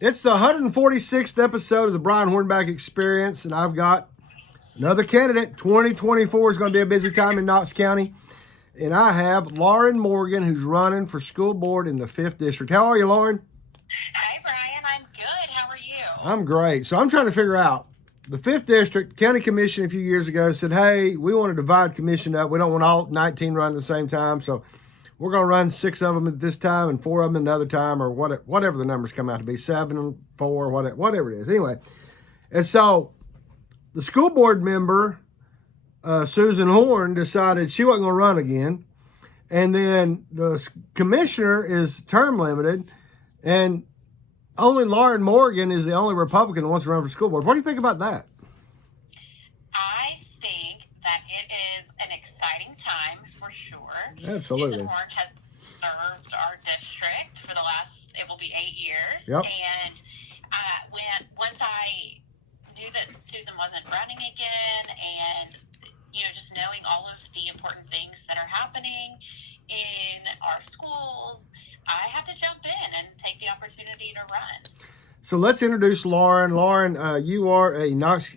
It's the 146th episode of the Brian Hornback Experience, and I've got another candidate. 2024 is going to be a busy time in Knox County, and I have Lauren Morgan, who's running for school board in the 5th District. How are you, Lauren? Hi, Brian. I'm good. How are you? I'm great. So I'm trying to figure out, the 5th District County Commission a few years ago said, hey, we want to divide commission up. We don't want all 19 running at the same time, so we're going to run 6 of them at this time and 4 of them another time, or whatever the numbers come out to be, 7 and 4, whatever it is. Anyway, and so the school board member, Susan Horn, decided she wasn't going to run again. And then the commissioner is term limited, and only Lauren Morgan is the only Republican that wants to run for school board. What do you think about that? I think that it is an exciting time for sure. Absolutely. Susan Horn has served our district for the last, it will be 8 years. Yep. And once I knew that Susan wasn't running again, and just knowing all of the important things that are happening in our schools, I had to jump in and take the opportunity to run. So let's introduce Lauren. Lauren, you're a Knox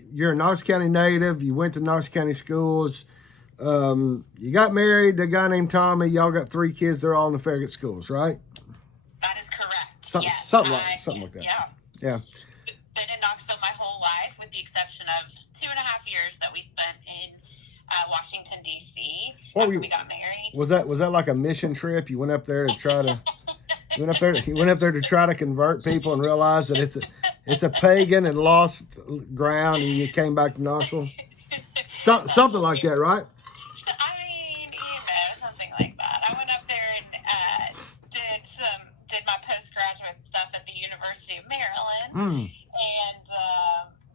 County native. You went to Knox County schools. You got married to a guy named Tommy. Y'all got 3 kids. They're all in the Farragut schools, right? That is correct. Yes. Something like that. Yeah. Been in Knoxville my whole life, with the exception of 2.5 years that we spent in Washington, D.C. after we got married. Was that like a mission trip? You went up there to try to you went up there to try to convert people and realize that it's a pagan and lost ground, and you came back to Knoxville? Something like that, right? I mean, something like that. I went up there and did my postgraduate stuff at the University of Maryland, and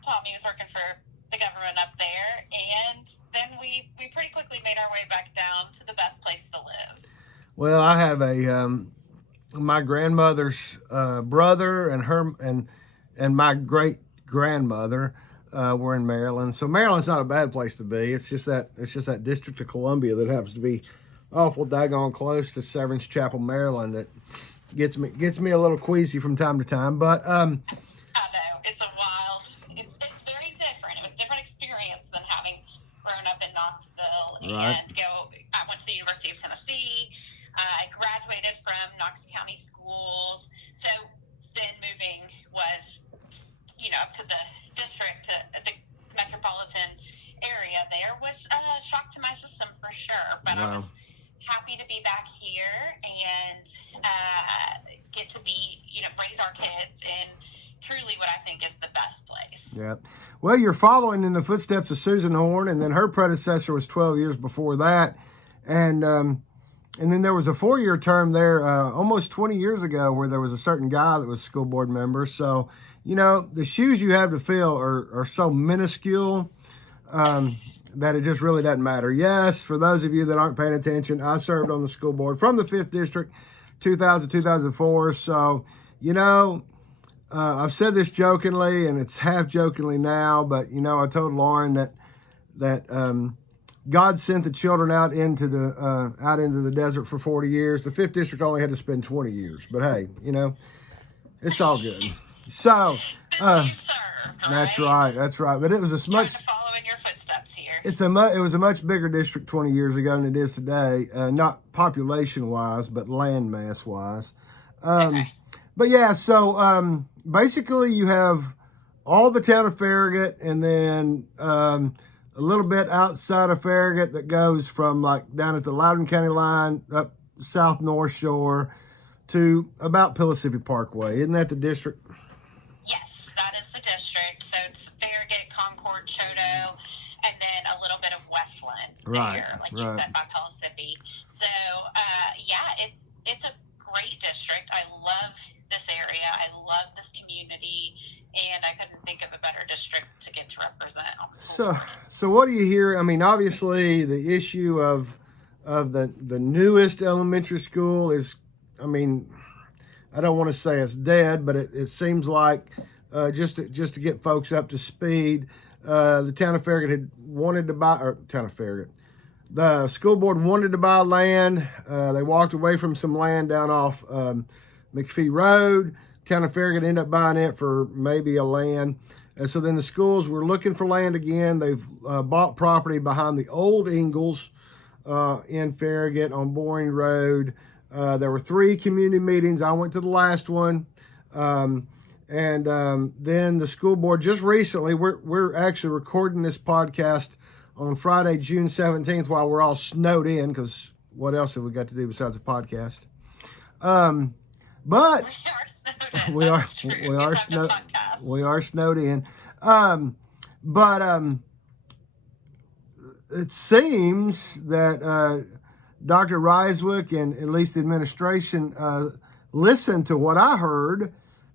Tommy was working for the government up there, and then we pretty quickly made our way back down to the best place to live. Well, I have my grandmother's brother and my great grandmother were in Maryland. So Maryland's not a bad place to be. It's just that District of Columbia that happens to be awful daggone close to Severance Chapel, Maryland, that gets me a little queasy from time to time. But I know it's it's very different. It was a different experience than having grown up in Knoxville. Right. And I went to the University of Tennessee. I graduated from Knox County Schools. So then moving was, up to the district, the metropolitan area there, was a shock to my system for sure. But wow. I was happy to be back here and get to be, raise our kids in truly what I think is the best place. Yeah. Well, you're following in the footsteps of Susan Horn, and then her predecessor was 12 years before that. And then there was a 4-year term there almost 20 years ago where there was a certain guy that was a school board member. So, the shoes you have to fill are so minuscule that it just really doesn't matter. Yes, for those of you that aren't paying attention, I served on the school board from the 5th District, 2000-2004. So, I've said this jokingly, and it's half jokingly now, but, I told Lauren that God sent the children out into the desert for 40 years. The 5th District only had to spend 20 years. But hey, it's all good. So, that's right. But it was Trying to follow in your footsteps here. It was a much bigger district 20 years ago than it is today. Not population wise, but land mass wise. Okay. But yeah, so basically you have all the town of Farragut, and then a little bit outside of Farragut that goes from like down at the Loudoun County line up South North Shore to about Pellissippi Parkway. Isn't that the district? Yes, that is the district. So it's Farragut, Concord, Choteau, and then a little bit of Westland there, you said, by Pellissippi. So, it's a great district. I love this area. I love this community, and I couldn't think of a better district to get to represent on the school board. So what do you hear? I mean, obviously the issue of the newest elementary school is, I mean, I don't want to say it's dead, but it seems like just to get folks up to speed, the town of Farragut had wanted to buy, or town of Farragut, the school board wanted to buy land. They walked away from some land down off McPhee Road. town of Farragut ended up buying it for maybe a land. And so then the schools were looking for land again. They've bought property behind the old Ingalls in Farragut on Boring Road. There were 3 community meetings. I went to the last one. Then the school board just recently, we're actually recording this podcast on Friday, June 17th, while we're all snowed in, because what else have we got to do besides a podcast? But we are snowed in. It seems that Dr. Ryswick and at least the administration listened to what I heard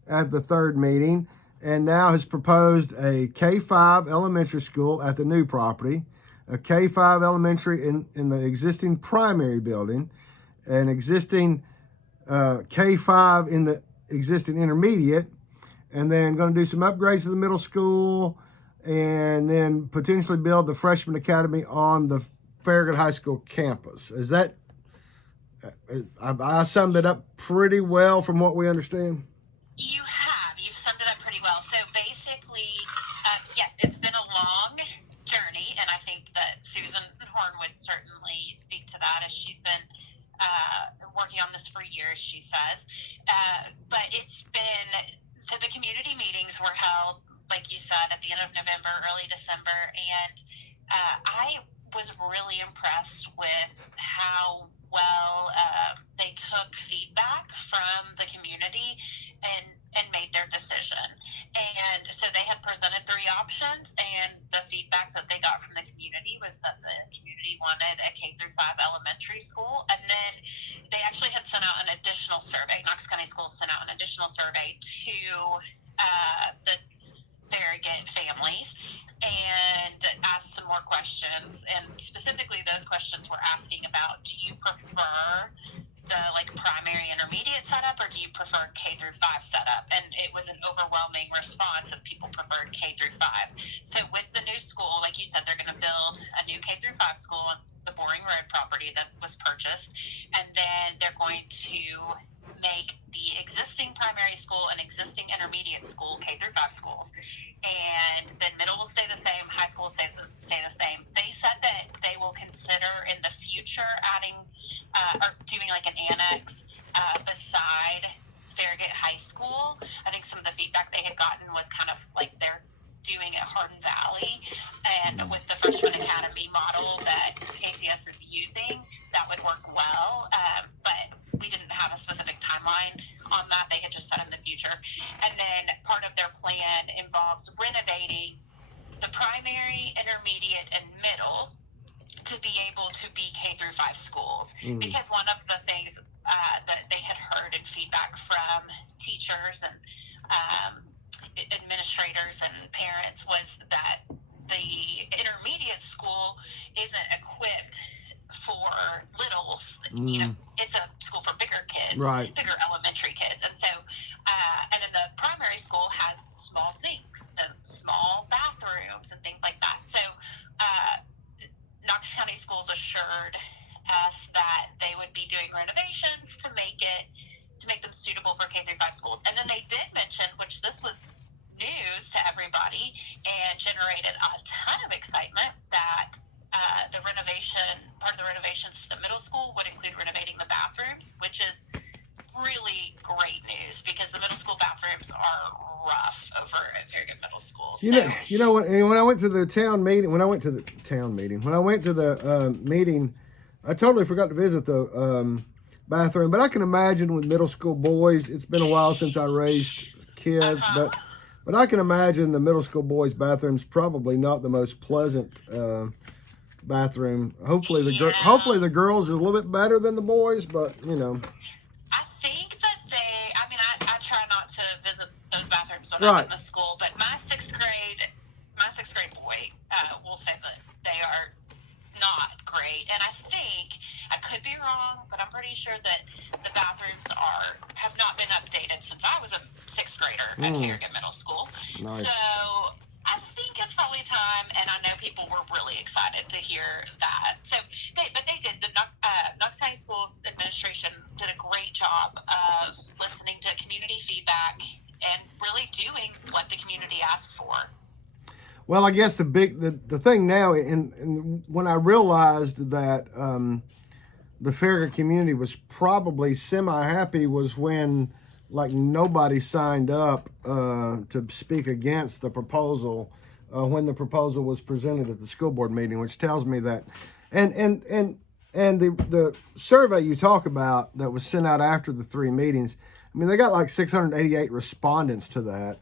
at the 3rd meeting, and now has proposed a K-5 elementary school at the new property, a K-5 elementary in the existing primary building, an existing K-5 in the existing intermediate, and then going to do some upgrades to the middle school, and then potentially build the freshman academy on the Farragut High School campus. Is that, I summed it up pretty well from what we understand? You've summed it up pretty well. So basically, yes, it's been a long journey, and I think that Susan Horn would certainly speak to that, as she's been working on this for years, she says. But it's been, so the community meetings were held, like you said, at the end of November, early December, and I was really impressed with how well they took feedback from the community and made their decision. And so they had presented 3 options, and the feedback that they got from the community was that the community wanted a K-5 elementary school. And then they actually had sent out an additional survey. Knox County School sent out an additional survey to the Farragut families and asked some more questions, and specifically those questions were asking about, do you prefer the primary intermediate setup, or do you prefer K-5 setup? And it was an overwhelming response of people preferred K-5. So with the new school, like you said, they're going to build a new K-5 school on the Boring Road property that was purchased, and then they're going to make the existing primary school and existing intermediate school K-5 schools. And then middle will stay the same, high school will stay the same. They said that they will consider in the future adding or doing an annex beside Farragut High School. I think some of the feedback they had gotten was kind of like they're doing at Hardin Valley, and with the freshman academy model that KCS is using, that would work well. But we didn't have a specific timeline on that. They had just said in the future. And then part of their plan involves renovating the primary, intermediate, and middle to be able to be K-5 schools. Because one of the things that they had heard in feedback from teachers and administrators and parents was that the intermediate school isn't equipped for littles. It's a school for bigger kids, right? Bigger elementary kids. And so and then the primary school has small sinks and small bathrooms and things like that. So Knox County Schools assured us that they would be doing renovations to make them suitable for K-5 schools. And then they did mention, which this was news to everybody and generated a ton of excitement, that part of the renovations to the middle school would include renovating the bathrooms, which is really great news because the middle school bathrooms are rough over at Farragut Middle School. So, you know what? When I went to the meeting, I totally forgot to visit the bathroom. But I can imagine with middle school boys, it's been a while since I raised kids, but I can imagine the middle school boys' bathroom's probably not the most pleasant bathroom. Hopefully the girls is a little bit better than the boys, but I think that I try not to visit those bathrooms when I'm in the school, but my sixth grade boy will say that they are not great. And I think, I could be wrong, but I'm pretty sure that the bathrooms have not been updated since I was a 6th grader at Farragut Middle School. Nice. So I think it's probably time, and I know people were really excited to hear that. So, they did. The Knox County Schools administration did a great job of listening to community feedback feedback and really doing what the community asked for. Well, I guess the thing now, and when I realized that the Farragut community was probably semi-happy was when like nobody signed up to speak against the proposal when the proposal was presented at the school board meeting, which tells me that, and the survey you talk about that was sent out after the 3 meetings, I mean, they got like 688 respondents to that.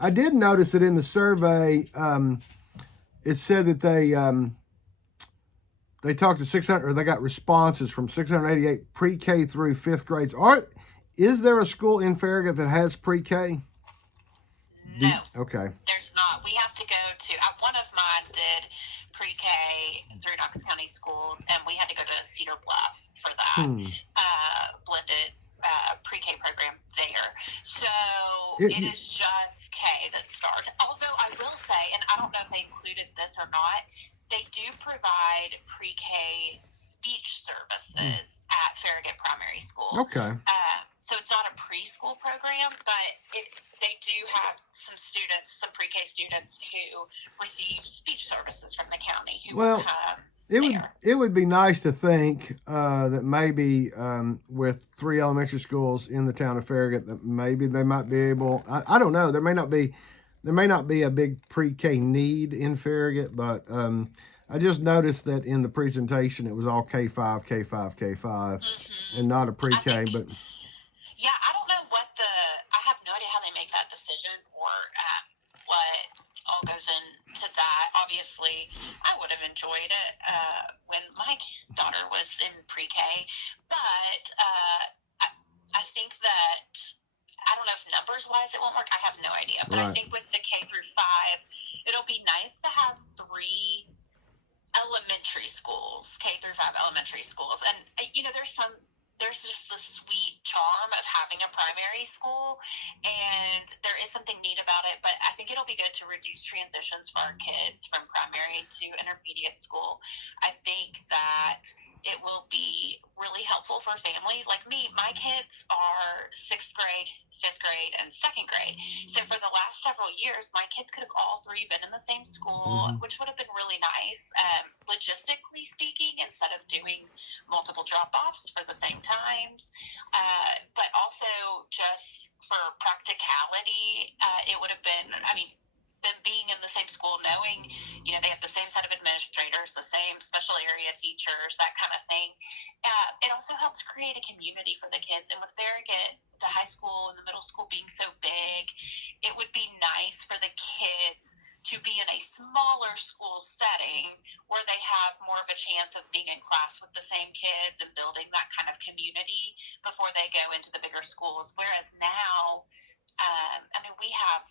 I did notice that in the survey, it said that they talked to 600, or they got responses from 688 pre-K through 5th grades. Is there a school in Farragut that has pre-K? No. Okay. There's not. We have to go to, one of mine did pre-K through Knox County Schools, and we had to go to Cedar Bluff for that blended pre-K program there. So it is just K that starts. Although I will say, and I don't know if they included this or not, they do provide pre-K speech services at Farragut Primary School. Okay. So it's not a preschool program, but they do have some students, some pre-K students who receive speech services from the county who will come. It would be nice to think that maybe with 3 elementary schools in the town of Farragut that maybe they might be able. I don't know. There may not be a big pre-K need in Farragut, but I just noticed that in the presentation it was all K5, K5, K5, and not a pre-K. But yeah, I don't know I have no idea how they make that decision or what all goes into that. Obviously, I would have enjoyed it when my daughter was in pre-K, but I think that, I don't know if numbers-wise it won't work. I have no idea. But right. I think with the K through 5, it'll be nice to have 3 elementary schools, K through 5 elementary schools. And, there's just the sweet charm of having a primary school, and there is something neat about it, but I think it'll be good to reduce transitions for our kids from primary to intermediate school. I think that it will be really helpful for families like me. My kids are 6th grade, 5th grade, and 2nd grade. So for the last several years, my kids could have all 3 been in the same school, which would have been really nice, logistically speaking, instead of doing multiple drop-offs for the same times. But also just for practicality, it would have been, them being in the same school, knowing, they have the same set of administrators, the same special area teachers, that kind of thing. It also helps create a community for the kids. And with Farragut, the high school and the middle school being so big, it would be nice for the kids to be in a smaller school setting where they have more of a chance of being in class with the same kids and building that kind of community before they go into the bigger schools. Whereas now, we have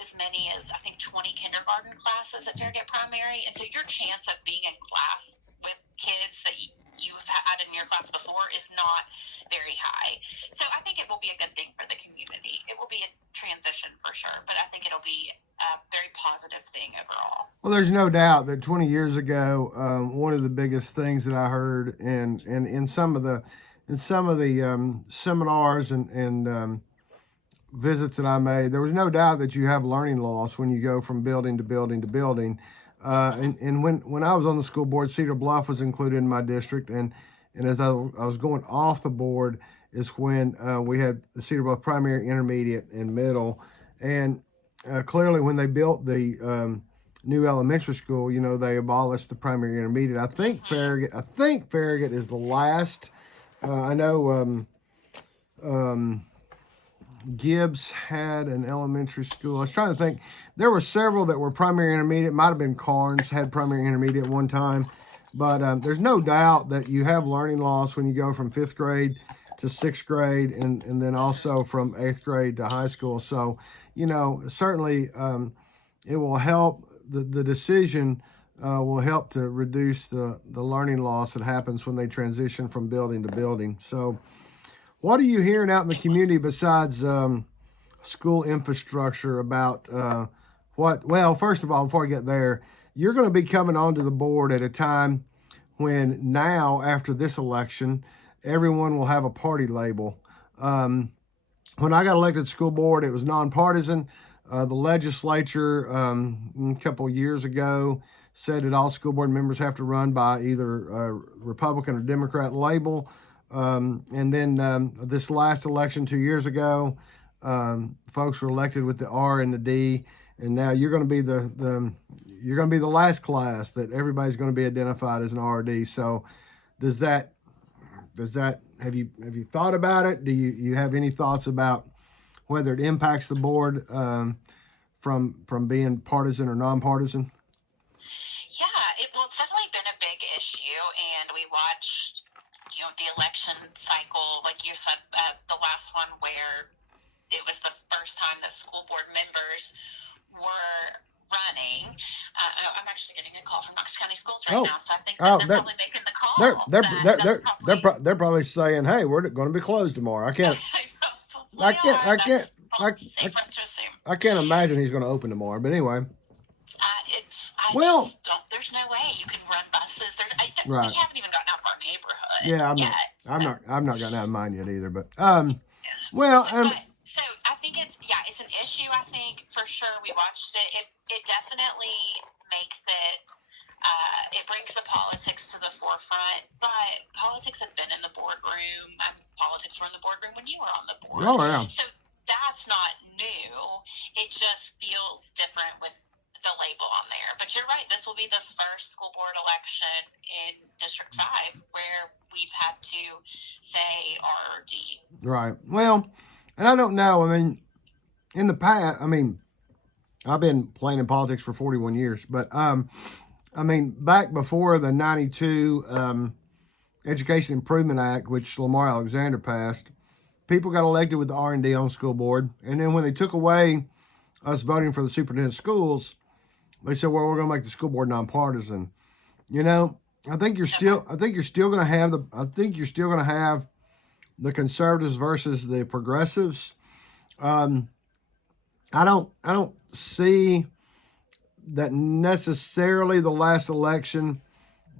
as many as, I think, 20 kindergarten classes at Farragut Primary. And so your chance of being in class with kids that you've had in your class before is not very high. So I think it will be a good thing for the community. It will be a transition for sure, but I think it'll be a very positive thing overall. Well, there's no doubt that 20 years ago, one of the biggest things that I heard in some of the seminars and visits that I made, there was no doubt that you have learning loss when you go from building to building to building. And when I was on the school board, Cedar Bluff was included in my district, and as I was going off the board is when we had the Cedar Bluff primary, intermediate, and middle. And clearly when they built the new elementary school, they abolished the primary, intermediate. I think Farragut is the last. I know Gibbs had an elementary school. I was trying to think. There were several that were primary, intermediate. Might have been Carnes had primary, intermediate at one time. But there's no doubt that you have learning loss when you go from 5th grade to 6th grade and then also from 8th grade to high school. So, certainly it will help. The decision will help to reduce the learning loss that happens when they transition from building to building. So what are you hearing out in the community besides school infrastructure about first of all, before I get there, you're going to be coming onto the board at a time when now, after this election, everyone will have a party label. when I got elected to school board, it was nonpartisan. The legislature a couple of years ago said that all school board members have to run by either a Republican or Democrat label. And then this last election 2 years ago, folks were elected with the R and the D, and now you're going to be you're going to be the last class that everybody's going to be identified as an R or D. So does that have you thought about it? Do you have any thoughts about whether it impacts the board from being partisan or nonpartisan? Yeah, it's definitely been a big issue, and we watched, the election cycle, like you said, the last one where it was the first time that school board members were running. I'm actually getting a call from Knox County Schools right now, so I think that they're probably making the call. They're probably saying, "Hey, we're going to be closed tomorrow." I can't imagine he's going to open tomorrow. But anyway, there's no way you can run buses. Right. We haven't even gotten out of our neighborhood. Yeah, I've not gotten out of mine yet either. But so I think it's an issue. I think for sure we watched it. It definitely makes it. It brings the politics to the forefront, but politics have been in the boardroom. Politics were in the boardroom when you were on the board. Oh yeah. So that's not new. It just feels different with the label on there. But you're right. This will be the first school board election in District 5 where we've had to say R or D. Right. Well, and I don't know. I mean, in the past, I've been playing in politics for 41 years, but back before the 92 Education Improvement Act, which Lamar Alexander passed, people got elected with the R&D on school board. And then when they took away us voting for the superintendent of schools, they said, well, we're going to make the school board nonpartisan. I think you're still going to have the conservatives versus the progressives. I don't see that necessarily the last election.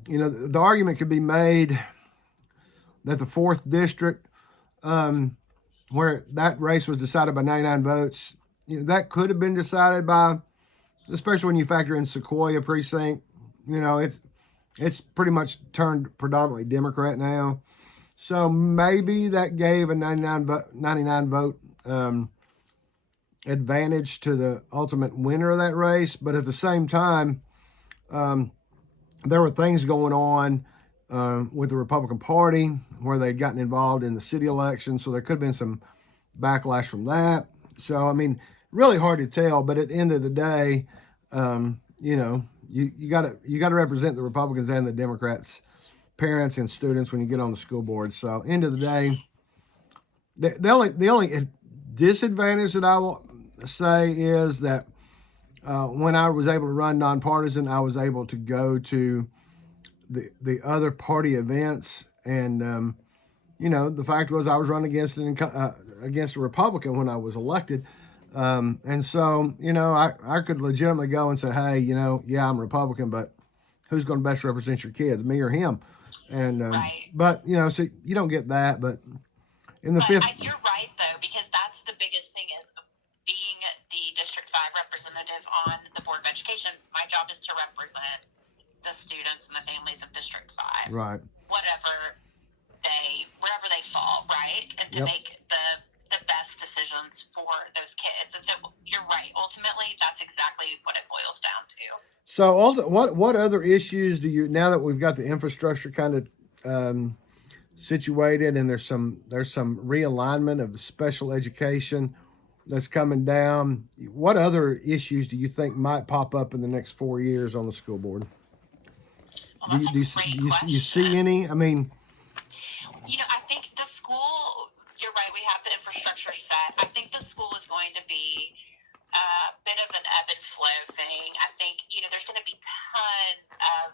The argument could be made that the 4th district, where that race was decided by 99 votes, that could have been decided by, especially when you factor in Sequoia precinct, it's pretty much turned predominantly Democrat now. So maybe that gave a 99 vote advantage to the ultimate winner of that race. But at the same time, there were things going on with the Republican Party where they'd gotten involved in the city election. So there could have been some backlash from that. So, really hard to tell. But at the end of the day, you got to represent the Republicans and the Democrats, parents and students when you get on the school board. So end of the day, the only disadvantage that I will say is that when I was able to run nonpartisan, I was able to go to the other party events, and the fact was I was running against a Republican when I was elected. And so, I could legitimately go and say, hey, yeah, I'm a Republican, but who's going to best represent your kids, me or him? And, right. But, so you don't get that, but in the fifth. You're right, though, because that's the biggest thing is being the District 5 representative on the Board of Education. My job is to represent the students and the families of District 5. Right. Wherever they fall, right? And to make the best decisions for those kids. And so you're right. Ultimately, that's exactly what it boils down to. So what other issues do you, now that we've got the infrastructure kind of situated and there's some realignment of the special education that's coming down, what other issues do you think might pop up in the next 4 years on the school board? Well, do you see any? I think the school, you're right, we have the infrastructure set. I think the school is going to be a bit of an ebb and flow thing. I think, there's going to be tons of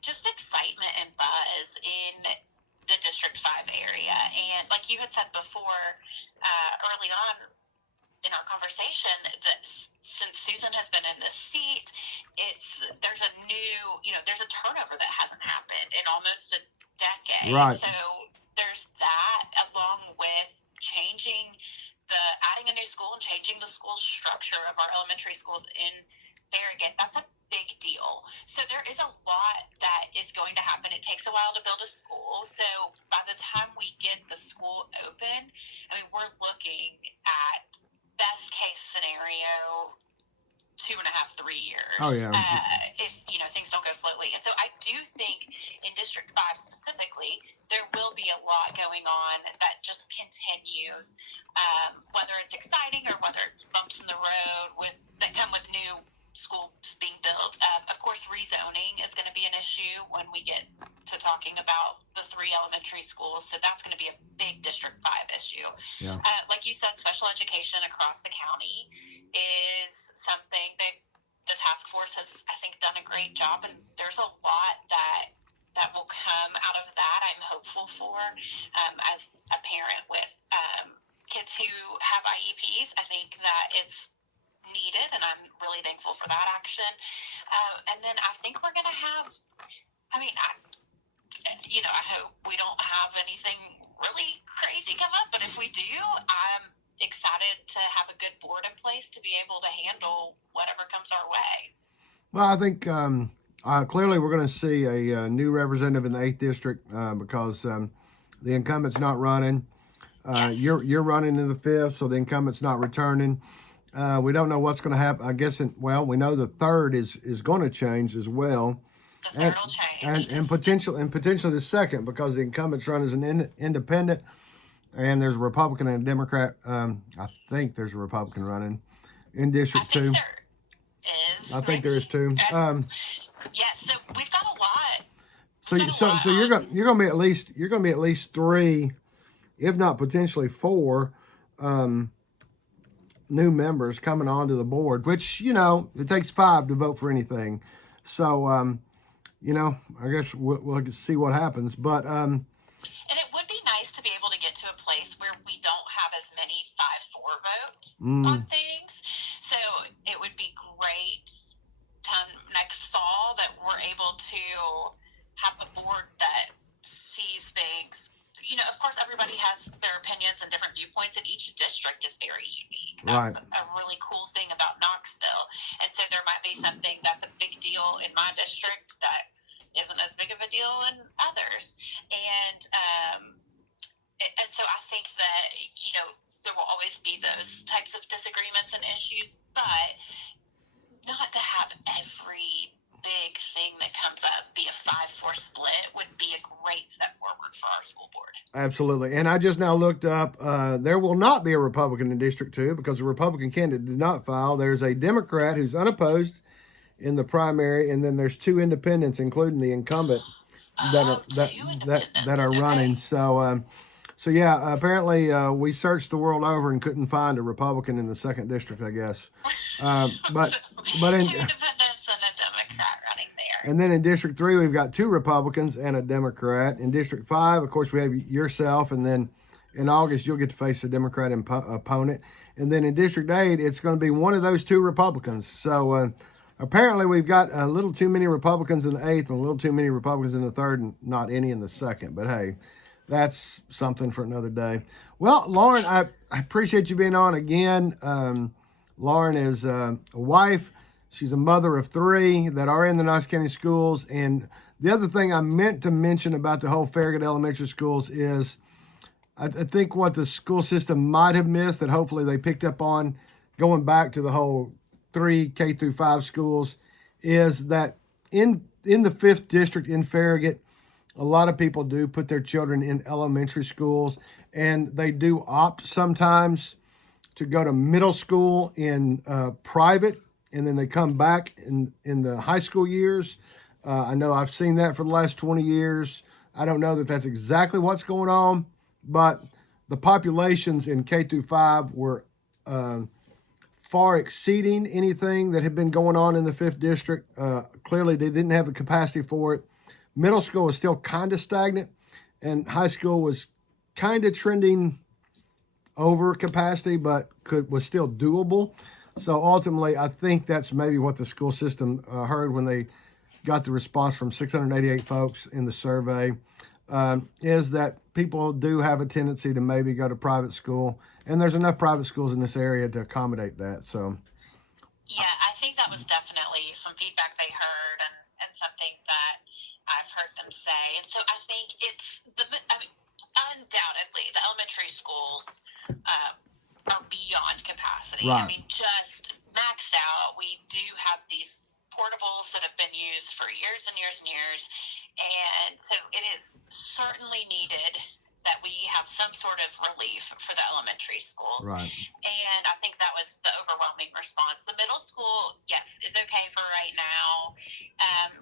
just excitement and buzz in the District 5 area. And like you had said before, early on in our conversation, that since Susan has been in this seat, there's a turnover that hasn't happened in almost a decade. Right. So there's that, along with changing the adding a new school and changing the school structure of our elementary schools in Farragut, that's a big deal. So there is a lot that is going to happen. It takes a while to build a school. So by the time we get the school open, I mean, we're looking at best case scenario 2.5, 3 years. Oh, yeah. If, things don't go slowly. And so I do think in District 5 specifically, there will be a lot going on that just continues, whether it's exciting or whether it's bumps in the road that come with new schools being built. Of course, rezoning is going to be an issue when we get to talking about the 3 elementary schools. So that's going to be a big District 5 issue. Yeah. Like you said, special education across the county is something that the task force has, I think, done a great job. And there's a lot that will come out of that. I'm hopeful for as a parent with kids who have IEPs. I think that it's needed, and I'm really thankful for that action. And then I think we're going to have, I hope we don't have anything really crazy come up, but if we do, I'm excited to have a good board in place to be able to handle whatever comes our way. Well, I think clearly we're going to see a new representative in the 8th district because the incumbent's not running. Yes. You're running in the 5th, so the incumbent's not returning. We don't know what's going to happen. I guess, we know the 3rd is going to change as well. The 3rd will change. And potentially the 2nd, because the incumbent's run as an independent, and there's a Republican and a Democrat. I think there's a Republican running in District 2. I think there is too. Yes, so we've got a lot. So you're going to be at least 3, if not potentially 4, new members coming onto the board, which, it takes 5 to vote for anything. So, I guess we'll see what happens. But, and it would be nice to be able to get to a place where we don't have as many 5-4 votes on things. So it would be great come next fall that we're able to have a board that sees things. Of course, everybody has their opinions and different viewpoints, and each district is very unique. That's a really cool thing about Knoxville. And so there might be something that's a big deal in my district that isn't as big of a deal in others. And so I think that, there will always be those types of disagreements and issues, but not to have every big thing that comes up be a 5-4 split would be a great step forward for our school board. Absolutely. And I just now looked up, there will not be a Republican in District 2 because the Republican candidate did not file. There's a Democrat who's unopposed in the primary, and then there's 2 independents, including the incumbent, that are running. So yeah, apparently we searched the world over and couldn't find a Republican in the 2nd district, I guess. But in 2 independents and a Democrat running there. And then in District 3, we've got 2 Republicans and a Democrat. In District 5, of course, we have yourself, and then in August, you'll get to face a Democrat opponent. And then in District 8, it's going to be one of those 2 Republicans. So apparently we've got a little too many Republicans in the 8th and a little too many Republicans in the 3rd and not any in the 2nd. But hey, that's something for another day. Well, Lauren, I appreciate you being on again. Lauren is a wife. She's a mother of 3 that are in the Knox County schools. And the other thing I meant to mention about the whole Farragut Elementary Schools is I think what the school system might have missed that hopefully they picked up on going back to the whole 3 K through 5 schools is that in the 5th district in Farragut, a lot of people do put their children in elementary schools, and they do opt sometimes to go to middle school in private, and then they come back in the high school years. I know I've seen that for the last 20 years. I don't know that that's exactly what's going on, but the populations in K through 5 were far exceeding anything that had been going on in the 5th district. Clearly, they didn't have the capacity for it. Middle school was still kind of stagnant, and high school was kind of trending over capacity, but was still doable. So ultimately, I think that's maybe what the school system heard when they got the response from 688 folks in the survey. is that people do have a tendency to maybe go to private school, and there's enough private schools in this area to accommodate that. So, Yeah, I think that was definitely some feedback they heard, and something that I've heard them say. And so I think undoubtedly the elementary schools are beyond capacity. Right. I mean, just maxed out. We do have these portables that have been used for years and years and years, and so it is certainly needed that we have some sort of relief for the elementary schools. Right. And I think that was the overwhelming response. The middle school, yes, is okay for right now.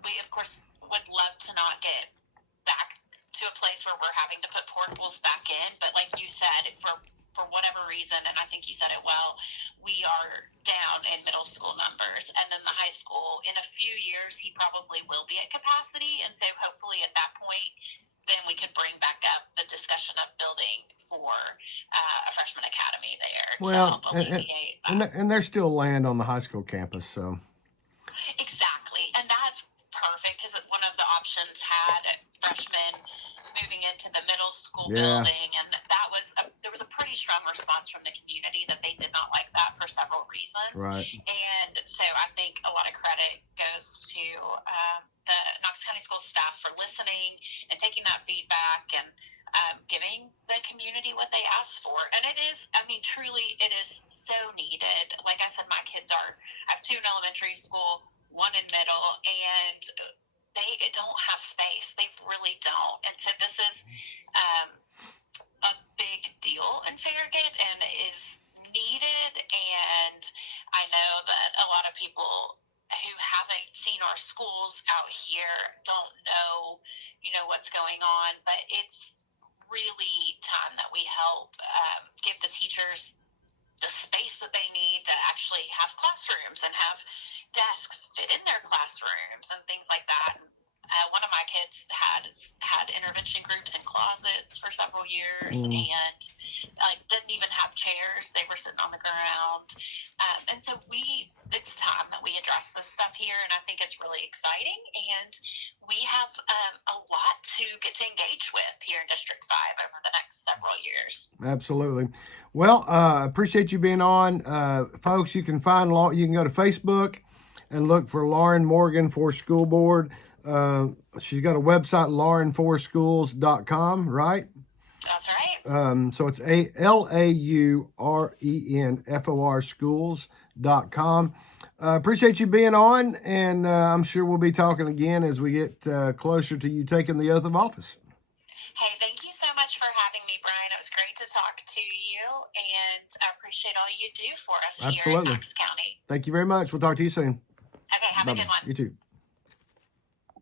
We, of course, would love to not get back to a place where we're having to put portables back in. But like you said, for whatever reason, and I think you said it well, we are down in middle school numbers. And then the high school, in a few years, he probably will be at capacity. And so hopefully at that point, then we could bring back up the discussion of building for a freshman academy there to help alleviate that. And there's still land on the high school campus, so. Exactly. And that's perfect because one of the options had freshmen moving into the middle school building, and there was a pretty strong response from the community that they did not like that for several reasons. Right. And so I think a lot of credit goes to the Knox County School staff for listening and taking that feedback and giving the community what they asked for. And it is, I mean, truly, it is so needed. Like I said, I have two in elementary school, one in middle, and they don't have space. They really don't. And so this is a big deal in Farragut and is needed. And I know that a lot of people who haven't seen our schools out here don't know, what's going on. But it's really time that we help give the teachers the space that they need to actually have classrooms and have desks fit in their classrooms and things like that. One of my kids had intervention groups in closets for several years and didn't even have chairs. They were sitting on the ground. And so it's time that we address this stuff here, and I think it's really exciting. And we have a lot to get to engage with here in District 5 over the next several years. Absolutely. Well, appreciate you being on. Folks, you can go to Facebook and look for Lauren Morgan for School Board. She's got a website, laurenforschools.com, right? That's right. So it's LAURENFOR schools.com. Appreciate you being on, and I'm sure we'll be talking again as we get closer to you taking the oath of office. Hey, thank you so much for having me, Brian. It was great to talk to you, and I appreciate all you do for us here in Knox County. Thank you very much. We'll talk to you soon. Okay, have a good one. You too.